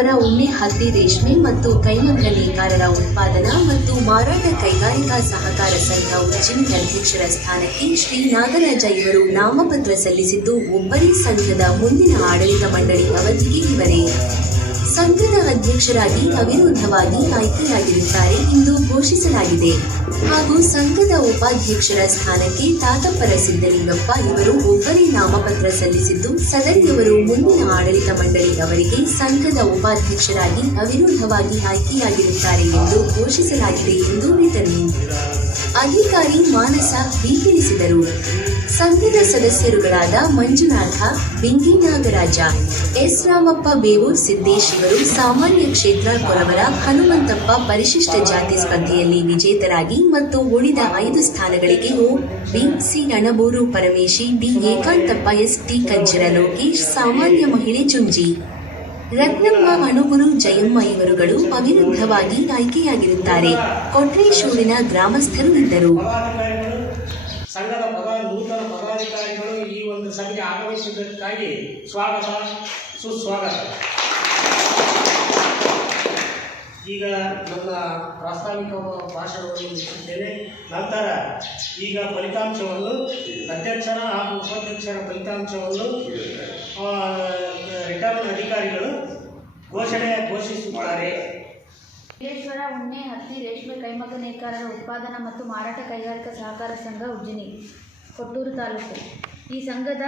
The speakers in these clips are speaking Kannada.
ಈಶ್ವರ ಉಣ್ಣೆ ಹತ್ತಿ ರೇಷ್ಮೆ ಮತ್ತು ಕೈಮಗ್ಗ ನೇಕಾರರ ಉತ್ಪಾದನಾ ಮತ್ತು ಮಾರಾಟ ಕೈಗಾರಿಕಾ ಸಹಕಾರ ಸಂಘ ಉಜ್ಜಿನಿ ಅಧ್ಯಕ್ಷರ ಸ್ಥಾನಕ್ಕೆ ಶ್ರೀ ನಾಗರಾಜ ಇವರು ನಾಮಪತ್ರ ಸಲ್ಲಿಸಿದ್ದು, ಒಬ್ಬರೇ ಸಂಘದ ಮುಂದಿನ ಆಡಳಿತ ಮಂಡಳಿ ಅವಧಿಗೆ ಇವರೇ ಸಂಘದ ಅಧ್ಯಕ್ಷರಾಗಿ ಅವಿರೋಧವಾಗಿ ಆಯ್ಕೆಯಾಗಿರುತ್ತಾರೆ ಎಂದು ಘೋಷಿಸಲಾಗಿದೆ. ಹಾಗೂ ಸಂಘದ ಉಪಾಧ್ಯಕ್ಷರ ಸ್ಥಾನಕ್ಕೆ ತಾತಪ್ಪರ ಸಿದ್ದಲಿಂಗಪ್ಪ ಇವರು ಒಬ್ಬರೇ ನಾಮಪತ್ರ ಸಲ್ಲಿಸಿದ್ದು, ಸದರಿಯವರು ಮುಂದಿನ ಆಡಳಿತ ಮಂಡಳಿ ಅವರಿಗೆ ಸಂಘದ ಉಪಾಧ್ಯಕ್ಷರಾಗಿ ಅವಿರೋಧವಾಗಿ ಆಯ್ಕೆಯಾಗಿರುತ್ತಾರೆ ಎಂದು ಘೋಷಿಸಲಾಗಿದೆ ಎಂದು ರಿಟರ್ನಿಂಗ್ ಅಧಿಕಾರಿ ಮಾನಸ ಬಿ ತಿಳಿಸಿದರು. ಸಂಘದ ಸದಸ್ಯರುಗಳಾದ ಮಂಜುನಾಥ, ಬಿಂಗಿ ನಾಗರಾಜ, ಎಸ್ ರಾಮಪ್ಪ, ಬೇವೂರ್ ಸಿದ್ದೇಶ್ ಇವರು ಸಾಮಾನ್ಯ ಕ್ಷೇತ್ರ ಕೊರವರ ಹನುಮಂತಪ್ಪ ಪರಿಶಿಷ್ಟ ಜಾತಿ ಸ್ಪರ್ಧೆಯಲ್ಲಿ ವಿಜೇತರಾಗಿ ಮತ್ತು ಉಳಿದ 5 ಸ್ಥಾನಗಳಿಗೆ O, B, C Anaburu Parameshi, D Ekantappa, S T Kajjara Lokesh, ಸಾಮಾನ್ಯ ಮಹಿಳೆ ಚುಂಜಿ ರತ್ನಮ್ಮ, ಅಣಬೂರು ಜಯಮ್ಮ ಇವರುಗಳು ಅವಿರುದ್ಧವಾಗಿ ಆಯ್ಕೆಯಾಗಿರುತ್ತಾರೆ. ಕೊಟ್ರೇಶೂರಿನ ಗ್ರಾಮಸ್ಥರು ಇದ್ದರು. ಸಂಘದ ನೂತನ ಪದಾಧಿಕಾರಿಗಳು ಈ ಒಂದು ಸಭೆಗೆ ಆಗಮಿಸಿದ್ದಕ್ಕಾಗಿ ಸ್ವಾಗತ ಸುಸ್ವಾಗತ. ಈಗ ನನ್ನ ಪ್ರಾಸ್ತಾವಿಕ ಭಾಷಣವನ್ನು ಮುಗಿಸಿದ್ದೇನೆ. ನಂತರ ಈಗ ಫಲಿತಾಂಶವನ್ನು ಅಧ್ಯಕ್ಷರ ಹಾಗೂ ಉಪಾಧ್ಯಕ್ಷರ ಫಲಿತಾಂಶವನ್ನು ರಿಟರ್ನ್ ಅಧಿಕಾರಿಗಳು ಘೋಷಿಸುತ್ತಾರೆ. ಈಶ್ವರ ಉಣ್ಣೆ ಹತ್ತಿ ರೇಷ್ಮೆ ಕೈಮಗ್ಗ ನೇಕಾರರ ಉತ್ಪಾದನಾ ಮತ್ತು ಮಾರಾಟ ಕೈಗಾರಿಕಾ ಸಹಕಾರ ಸಂಘ ಉಜ್ಜಿನಿ, ಕೊಟ್ಟೂರು ತಾಲೂಕು. ಈ ಸಂಘದ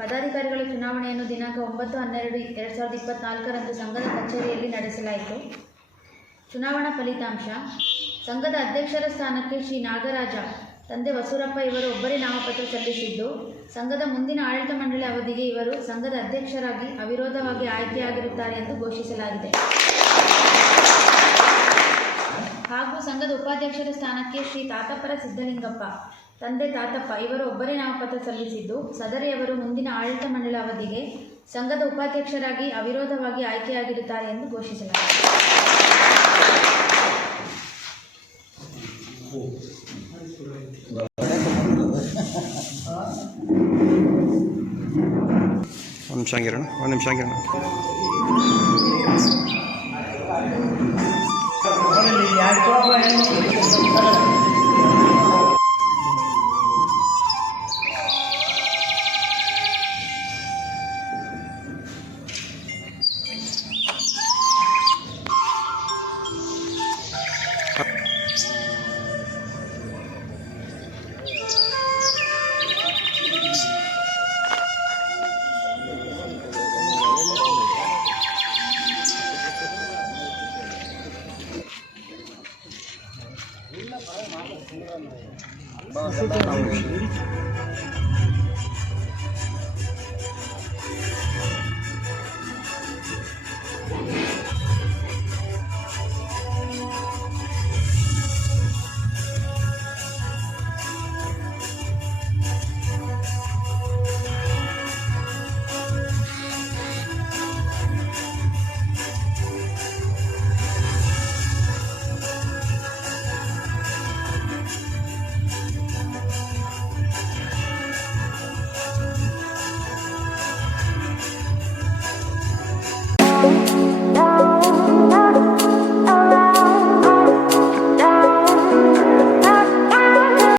ಪದಾಧಿಕಾರಿಗಳ ಚುನಾವಣೆಯನ್ನು ದಿನಾಂಕ 9/12/2024 ಸಂಘದ ಕಚೇರಿಯಲ್ಲಿ ನಡೆಸಲಾಯಿತು. ಚುನಾವಣಾ ಫಲಿತಾಂಶ: ಸಂಘದ ಅಧ್ಯಕ್ಷರ ಸ್ಥಾನಕ್ಕೆ ಶ್ರೀ ನಾಗರಾಜ ತಂದೆ ವಸೂರಪ್ಪ ಇವರು ಒಬ್ಬರೇ ನಾಮಪತ್ರ ಸಲ್ಲಿಸಿದ್ದು, ಸಂಘದ ಮುಂದಿನ ಆಡಳಿತ ಮಂಡಳಿ ಅವಧಿಗೆ ಇವರು ಸಂಘದ ಅಧ್ಯಕ್ಷರಾಗಿ ಅವಿರೋಧವಾಗಿ ಆಯ್ಕೆಯಾಗಿರುತ್ತಾರೆ ಎಂದು ಘೋಷಿಸಲಾಗಿದೆ. ಹಾಗೂ ಸಂಘದ ಉಪಾಧ್ಯಕ್ಷರ ಸ್ಥಾನಕ್ಕೆ ಶ್ರೀ ತಾತಪ್ಪರ ಸಿದ್ದಲಿಂಗಪ್ಪ ತಂದೆ ತಾತಪ್ಪ ಇವರು ಒಬ್ಬರೇ ನಾಮಪತ್ರ ಸಲ್ಲಿಸಿದ್ದು, ಸದರಿಯವರು ಮುಂದಿನ ಆಡಳಿತ ಮಂಡಳಿ ಅವಧಿಗೆ ಸಂಘದ ಉಪಾಧ್ಯಕ್ಷರಾಗಿ ಅವಿರೋಧವಾಗಿ ಆಯ್ಕೆಯಾಗಿರುತ್ತಾರೆ ಎಂದು ಘೋಷಿಸಲಾಗಿದೆ. ಒಂದು ನಿಮಿಷ